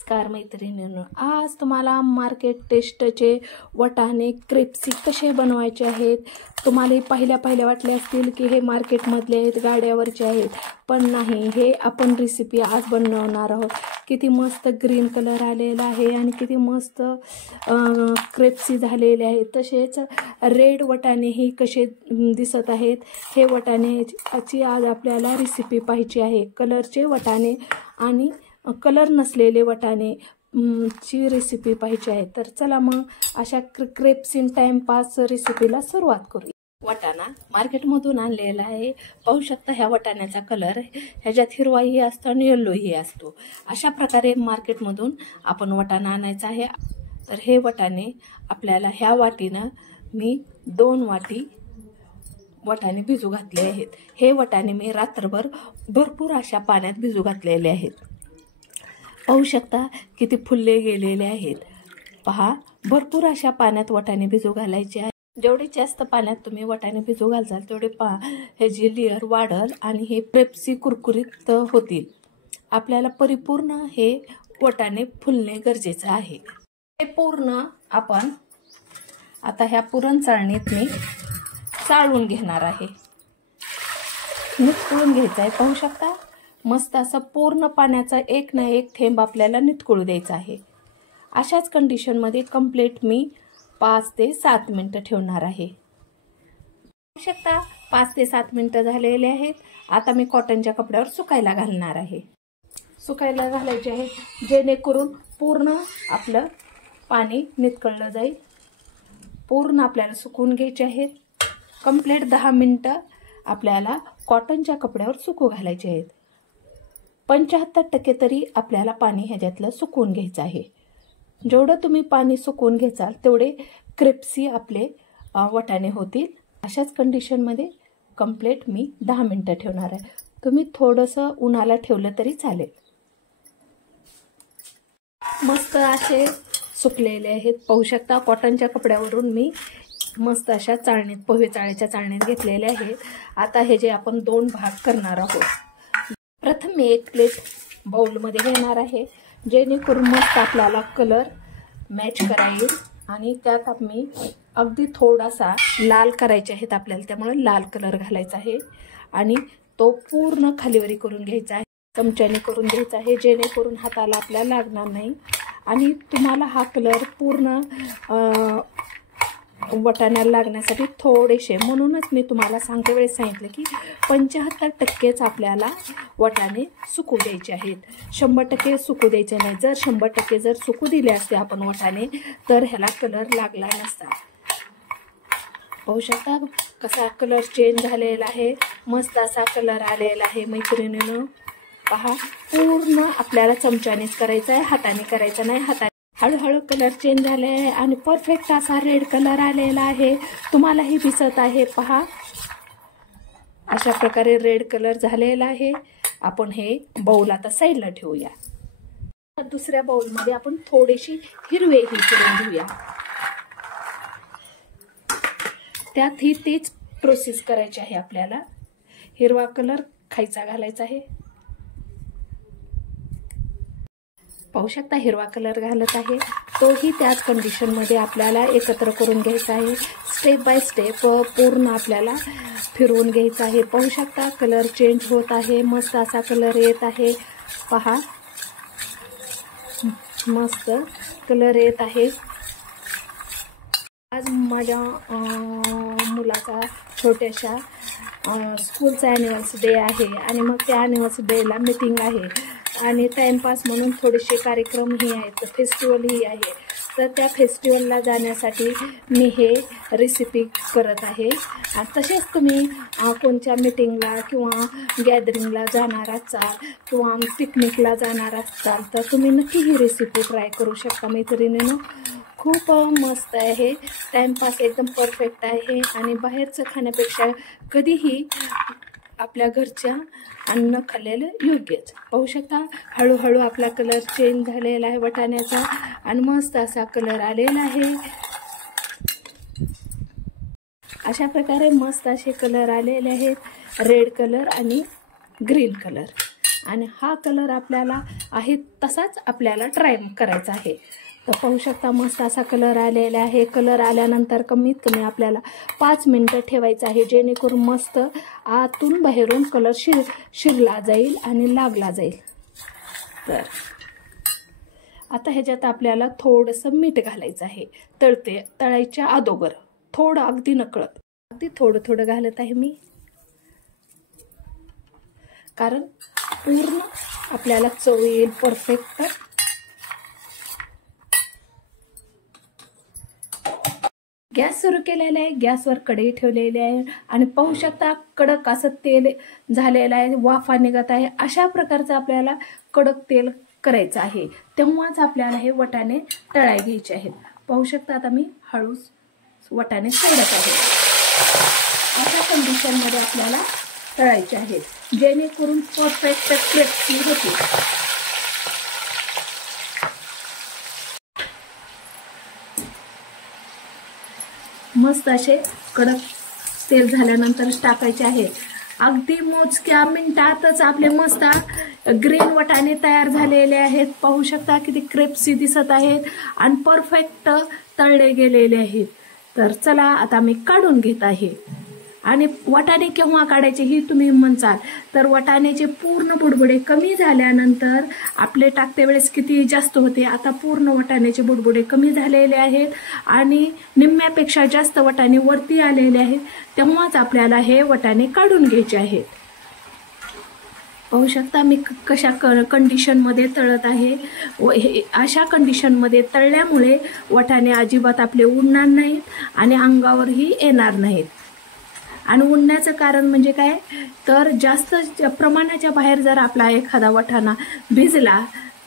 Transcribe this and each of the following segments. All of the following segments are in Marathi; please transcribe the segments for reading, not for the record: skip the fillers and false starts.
नमस्कार मैत्रिणींनो, आज तुम्हाला मार्केट टेस्टचे वाटाणे क्रिस्पी कसे बनवायचे आहेत. तुम्हाला पहिल्या वाटले असतील की हे मार्केटमधले आहेत, गाड्यावरचे आहेत, पण नाही, हे आपण रेसिपी आज बनवणार आहोत. किती मस्त ग्रीन कलर आलेला आहे आणि किती मस्त क्रिस्पी झालेले आहेत. तसेच रेड वाटाणेही कसे दिसत आहेत. हे वाटाण्याची आज आपल्याला रेसिपी पाहिजे आहे. कलरचे वाटाणे आणि कलर नसलेले वाटाणे ची रेसिपी पाहिजे आहे. तर चला मग अशा क्रिस्पी टाइमपास रेसिपीला सुरुवात करूया. वाटाणा मार्केटमधून आणलेला आहे. पाहू शकता ह्या वाटाण्याचा कलर ह्याच्यात हिरवाही असतो आणि येल्लोही असतो. अशा प्रकारे मार्केटमधून आपण वाटाणा आणायचा आहे. तर हे वाटाणे आपल्याला ह्या वाटीनं मी 2 वाटी वाटाणे भिजू घातले आहेत. हे वाटाणे मी रात्रभर भरपूर अशा पाण्यात भिजू घातलेले आहेत. पाहू शकता किती फुलले गेलेले आहेत. पहा, भरपूर अशा पाण्यात वाटाणे भिजू घालायचे आहे. जेवढे जास्त पाण्यात तुम्ही वाटाणे भिजू घालचाल तेवढे ह्याची लेअर वाढल आणि हे क्रिस्पी कुरकुरीत होतील. आपल्याला परिपूर्ण हे वाटाणे फुलणे गरजेचं आहे. हे पूर्ण आपण आता ह्या पुरण चाळणीत मी चाळून घेणार आहे. नितळून घ्यायचं आहे. पाहू शकता मस्त असं पूर्ण पाण्याचा एक ना एक थेंब आपल्याला नितळू द्यायचा आहे. अशाच कंडिशनमध्ये कंप्लीट मी 5 ते 7 मिनिटं ठेवणार आहे. पाहू शकता 5 ते 7 मिनिटं झालेले आहेत. आता मी कॉटनच्या कपड्यावर सुकायला घालणार आहे. सुकायला घालायचे आहे जेणेकरून पूर्ण आपलं पाणी नितळलं जाईल. पूर्ण आपल्याला सुकवून घ्यायचे आहेत. कंप्लीट 10 मिनिटं आपल्याला कॉटनच्या कपड्यावर सुकू घालायचे आहेत. 75% तरी आपल्याला पाणी ह्याच्यातलं सुकवून घ्यायचं आहे. जेवढं तुम्ही पाणी सुकवून घ्याल तेवढे क्रिस्पी आपले वाटाणे होतील. अशाच कंडिशनमध्ये कंप्लीट मी 10 मिनिटं ठेवणार आहे. तुम्ही थोडंसं उन्हाला ठेवलं तरी चालेल. मस्त असे सुकलेले आहेत. पाहू शकता कॉटनच्या कपड्यावरून मी मस्त अशा चाळणीत पोहे चाळीच्या चाळणीत घेतलेले आहेत. आता हे जे आपण 2 भाग करणार आहोत. प्रथम मी एक प्लेट बाउलमध्ये घेणार आहे जेणेकरून मस्त आपल्याला कलर मॅच करायला आणि त्यात मी अगदी थोडासा लाल करायचे आहेत आपल्याला, त्यामुळे लाल कलर घालायचा आहे आणि तो पूर्ण खालीवरी करून घ्यायचा आहे. चमच्याने करून घ्यायचा आहे जेणेकरून हाताला आपल्याला लागणार नाही. आणि तुम्हाला हा कलर पूर्ण वाटाण्याला लागण्यासाठी थोडेसे, म्हणूनच मी तुम्हाला सांगते वेळेस सांगितलं की 75%च आपल्याला वाटाणे सुकू द्यायचे आहेत. 100% सुकू द्यायचे नाही. जर 100% जर सुकू दिले असते आपण वाटाणे तर ह्याला कलर लागला नसता. पाहू शकता कसा कलर चेंज झालेला आहे. मस्त असा कलर आलेला आहे मैत्रिणींनो. पहा, पूर्ण आपल्याला चमच्यानेच करायचा आहे, हाताने करायचं नाही. हाताने हळूहळू कलर चेंज झाले आहे आणि परफेक्ट असा रेड कलर आलेला आहे. तुम्हालाही दिसत आहे. पहा, अशा प्रकारे रेड कलर झालेला आहे. आपण हे बाउल आता साईडला ठेवूया. दुसऱ्या बाउलमध्ये आपण थोडीशी हिरवेही करून घेऊया. त्यातही तेच प्रोसेस करायची आहे आपल्याला. हिरवा कलर खायचा घालायचा आहे. पाहू शकता हिरवा कलर घालत आहे. तोही त्याच कंडिशनमध्ये आपल्याला एकत्र करून घ्यायचा आहे. स्टेप बाय स्टेप पूर्ण आपल्याला फिरवून घ्यायचा आहे. पाहू शकता कलर चेंज होत आहे. मस्त असा कलर येत आहे. पहा, मस्त कलर येत आहे. आज माझ्या मुलाचा छोट्याशा स्कूलचा ॲनिव्हर्सरी डे आहे आणि मग त्या ॲनिव्हर्सरी डेला मीटिंग आहे आणि टाइमपास म्हणून थोडेसे कार्यक्रमही आहेत, फेस्टिवलही आहे. तर त्या फेस्टिवलला जाण्यासाठी मी हे रेसिपी करत आहे. तसेच तुम्ही कोणत्या मीटिंगला किंवा गॅदरिंगला जाणार असाल किंवा पिकनिकला जाणार असाल तर तुम्ही नक्की ही रेसिपी ट्राय करू शकता मैत्रिणींनो. खूप मस्त आहे. टाइमपास एकदम परफेक्ट आहे आणि बाहेरचं खाण्यापेक्षा कधीही आपल्या घरच्या अन्न खाल्लेलं योग्यच. पाहू शकता हळूहळू आपला कलर चेंज झालेला आहे वाटाण्याचा आणि मस्त असा कलर आलेला आहे. अशा प्रकारे मस्त असे कलर आलेले आहेत. रेड कलर आणि ग्रीन कलर. आणि हा कलर आपल्याला आहे तसाच आपल्याला ट्राय करायचा आहे. तर पाहू शकता मस्त असा कलर आलेला आहे. कलर आल्यानंतर कमीत कमी आपल्याला 5 मिनिटं ठेवायचं आहे, जेणेकरून मस्त आतून बाहेरून कलर शिरला जाईल आणि लागला जाईल. तर आता ह्याच्यात आपल्याला थोडंसं मीठ घालायचं आहे. तळायच्या अगोदर थोडं, अगदी नकळत, अगदी थोडं थोडं घालत आहे मी, कारण पूर्ण आपल्याला चव येईल परफेक्ट. गॅस सुरू केलेला आहे, गॅसवर कढई ठेवलेली आहे आणि पाहू शकता कडक असं तेल झालेलं आहे, वाफा निघत आहे. अशा प्रकारचं आपल्याला कडक तेल करायचं आहे, तेव्हाच आपल्याला हे वटाणे तळाय घ्यायचे आहेत. पाहू शकता आता मी हळूच वटाणे सोडत आहे. अशा कंडिशनमध्ये आपल्याला तळायचे आहेत, जेणेकरून परफेक्ट क्रिस्पी होतील. मस्त असे कडक तेल झाल्यानंतरच टाकायचे आहे. अगदी मोजक्या मिनिटातच आपले मस्त ग्रीन वटाणे तयार झालेले आहेत. पाहू शकता किती क्रिस्पी दिसत आहेत आणि परफेक्ट तळले गेलेले आहेत. तर चला आता मी काढून घेत आहे. आणि वटाणे केव्हा काढायचे ही तुम्ही म्हणसाल तर वटाण्याचे पूर्ण बुडबुडे कमी झाल्यानंतर आपले टाकते वेळेस किती जास्त होते. आता पूर्ण वटाण्याचे बुडबुडे कमी झालेले आहेत आणि निम्म्यापेक्षा जास्त वटाणे वरती आलेले आहेत, तेव्हाच आपल्याला हे वटाणे काढून घ्यायचे आहेत. पाहू शकता मी कशा कंडिशनमध्ये तळत आहे. अशा कंडिशनमध्ये तळल्यामुळे वटाणे अजिबात आपले उडणार नाहीत आणि अंगावरही येणार नाहीत. आणि उडण्याचं कारण म्हणजे काय तर जास्त प्रमाणाच्या बाहेर जर आपला एखादा वटाणा भिजला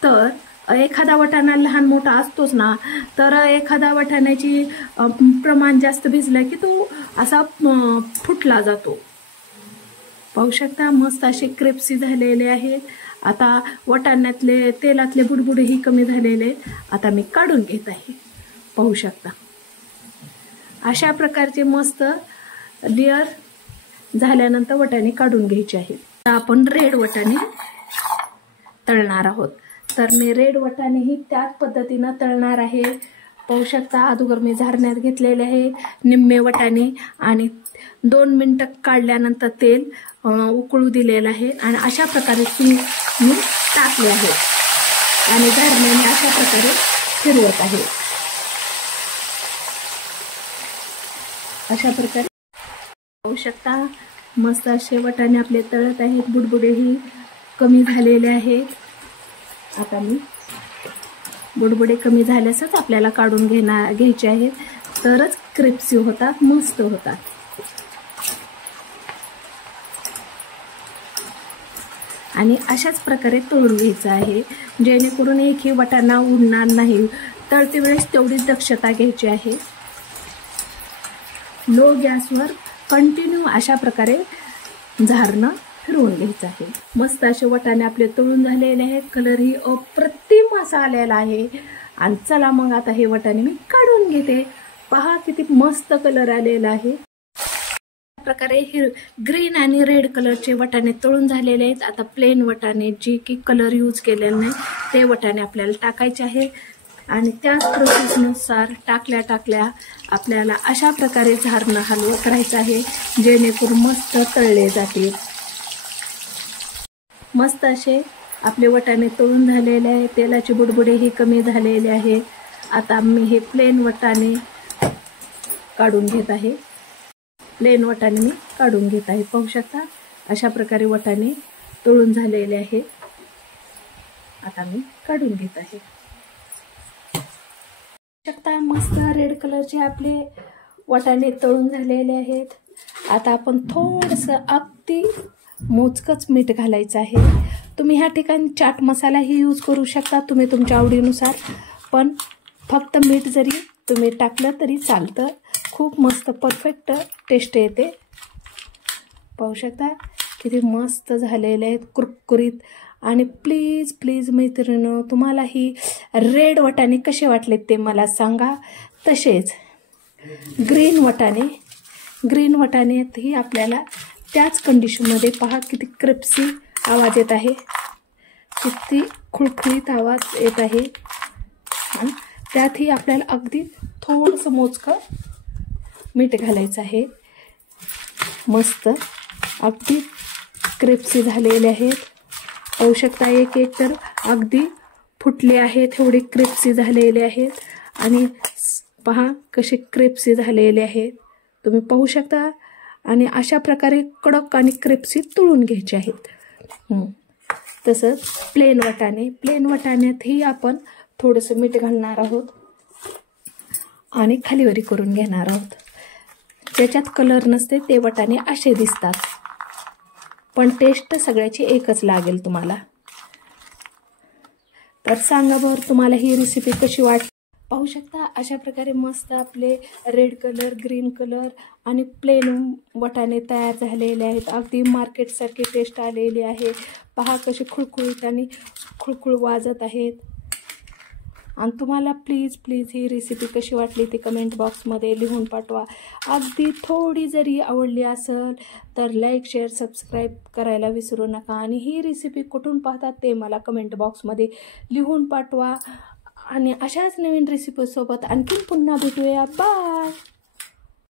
तर एखादा वटाणा लहान मोठा असतोच ना, तर एखादा वटाण्याची प्रमाण जास्त भिजला की तो असा फुटला जातो. पाहू शकता मस्त असे क्रिस्पी झालेले आहेत. आता वटाण्यातले तेलातले बुडबुडेही कमी झालेले आता मी काढून घेत आहे. पाहू शकता अशा प्रकारचे मस्त लेअर झाल्यानंतर वटाणे काढून घ्यायचे आहेत. आता आपण रेड वटाणे तळणार आहोत. तर मी रेड वटाणे ही त्याच पद्धतीनं तळणार आहे. पाहू शकता अगोदर मी झारण्यात घेतलेले आहे निम्मे वटाणे आणि 2 मिनिटं काढल्यानंतर तेल उकळू दिलेलं आहे आणि अशा प्रकारे मी टाकले आहे आणि झारण्याने अशा प्रकारे फिरवत आहे. अशा प्रकारे पाहू शकता मस्त असे वटाणे आपले तळत आहेत. बुडबुडेही कमी झालेले आहेत. आता मी बुडबुडे कमी झाल्यासच आपल्याला काढून घ्यायचे आहेत, तरच क्रिस्पी होतात, मस्त होतात. आणि अशाच प्रकारे तळून घ्यायचं आहे, जेणेकरून एकही वटाणा उडणार नाही. तळते वेळेस तेवढीच दक्षता घ्यायची आहे. लो गॅसवर कंटिन्यू अशा प्रकारे झारणं फिरवून घ्यायचं आहे. मस्त असे वटाणे आपले तळून झालेले आहेत. कलरही अप्रतिम असा आलेला आहे. आणि चला मग आता हे वटाणे मी काढून घेते. पहा किती मस्त कलर आलेला आहे. प्रकारे ग्रीन आणि रेड कलरचे वटाणे तळून झालेले आहेत. आता प्लेन वटाणे जे की कलर यूज केलेले नाही ते वटाणे आपल्याला टाकायचे आहे आणि त्याच प्रोसेसनुसार टाकल्या आपल्याला अशा प्रकारे झारणं हलवत राहायचं आहे, जेणेकरून मस्त तळले जातील. मस्त असे आपले वटाणे तळून झालेले आहे. तेलाचे बुडबुडेही कमी झालेले आहे. आता मी हे प्लेन वटाणे काढून घेत आहे. प्लेन वटाणे मी काढून घेत आहे. पाहू शकता अशा प्रकारे वटाणे तळून झालेले आहे. आता मी काढून घेत आहे. शकता मस्त रेड कलरचे आपले वटाणे तळून झालेले आहेत. आता आपण थोडंसं अगदी मोजकंच मीठ घालायचं आहे. तुम्ही ह्या ठिकाणी चाट मसालाही यूज करू शकता तुम्ही तुमच्या आवडीनुसार, पण फक्त मीठ जरी तुम्ही टाकलं तरी चालतं. खूप मस्त परफेक्ट टेस्ट येते. पाहू शकता किती मस्त झालेले आहेत, कुरकुरीत. आणि प्लीज प्लीज मैत्रिणींनो, तुम्हाला ही रेड वटाणे कसे वाटले ते मला सांगा. तसेच ग्रीन वटाणे ही आपल्याला त्याच कंडिशनमध्ये पहा किती क्रिस्पी आवाज येत आहे, किती खुळखुळीत आवाज येत आहे. आणि त्यातही आपल्याला अगदी थोडंसं मोजकं मीठ घालायचं आहे. मस्त अगदी क्रिप्सी झालेले आहेत. पाहू शकता एक एक तर अगदी फुटले आहेत, एवढे क्रिप्सी झालेले आहेत. आणि पहा कसे क्रिप्सी झालेले आहेत, तुम्ही पाहू शकता. आणि अशा प्रकारे कडक आणि क्रिप्सी तळून घ्यायचे आहेत. तसंच प्लेन वाटाण्यातही आपण थोडंसं मीठ घालणार आहोत आणि खालीवरी करून घेणार आहोत. ज्याच्यात कलर नसते ते वाटाणे असे दिसतात, पण टेस्ट सगळ्याची एकच लागेल तुम्हाला. तर सांगा बरं तुम्हाला ही रेसिपी कशी वाटली. पाहू शकता अशा प्रकारे मस्त आपले रेड कलर, ग्रीन कलर आणि प्लेन वाटाणे तयार झालेले आहेत. अगदी मार्केटसारखी टेस्ट आलेली आहे. पहा कसे खुळखुळीत आणि खुळखुळ वाजत आहेत. आणि तुम्हाला प्लीज ही रेसिपी कशी वाटली ती कमेंट बॉक्समध्ये लिहून पाठवा. अगदी थोडी जरी आवडली असेल तर लाईक, शेअर, सबस्क्राईब करायला विसरू नका. आणि ही रेसिपी कुठून पाहतात ते मला कमेंट बॉक्समध्ये लिहून पाठवा. आणि अशाच नवीन रेसिपीसोबत आणखीन पुन्हा भेटूया. बाय.